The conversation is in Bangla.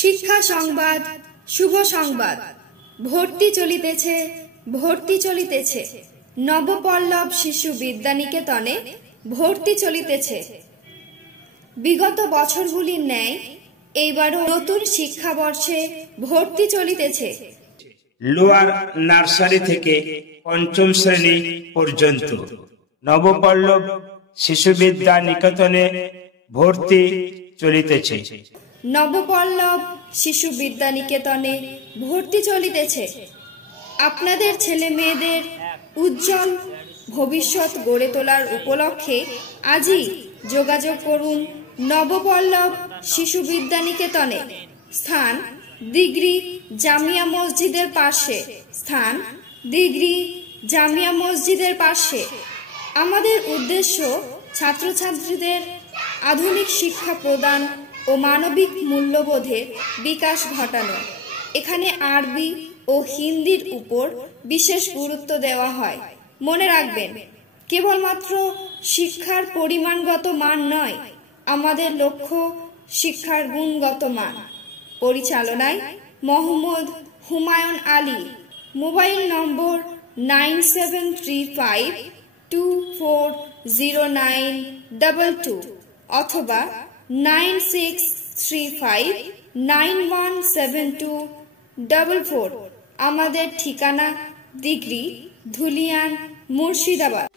শিক্ষা সংবাদ, শুভ সংবাদ। ভর্তি চলিতেছে নবপল্লব শিশু বিদ্যানিকেতনে ভর্তি চলিতেছে। বিগত বছরগুলির ন্যায় এইবারও নতুন শিক্ষাবর্ষে ভর্তি চলিতেছে। লোয়ার নার্সারি থেকে পঞ্চম শ্রেণী পর্যন্ত নবপল্লব শিশু বিদ্যা নিকেতনে ভর্তি চলিতেছে। নবপল্লব শিশু বিদ্যা নিকেতনে ভর্তি চলিতেছে। আপনাদের ছেলে মেয়েদের উজ্জ্বল ভবিষ্যৎ গড়ে তোলার উপলক্ষে আজই যোগাযোগ করুন নবপল্লব শিশু বিদ্যা নিকেতনে। স্থান দিগরি জামিয়া মসজিদের পাশে। আমাদের উদ্দেশ্য ছাত্রছাত্রীদের আধুনিক শিক্ষা প্রদান ও মানবিক মূল্যবোধের বিকাশ ঘটানো। এখানে আরবি ও হিন্দির উপর বিশেষ গুরুত্ব দেওয়া হয়। মনে রাখবেন, কেবলমাত্র শিক্ষার পরিমাণগত মান নয়, আমাদের লক্ষ্য শিক্ষার গুণগত মান। পরিচালনায় মোহাম্মদ হুমায়ুন আলী। মোবাইল নম্বর 9735240922 অথবা 9635917244। আমাদের ঠিকানা দিগরি, ধুলিয়ান, মুর্শিদাবাদ।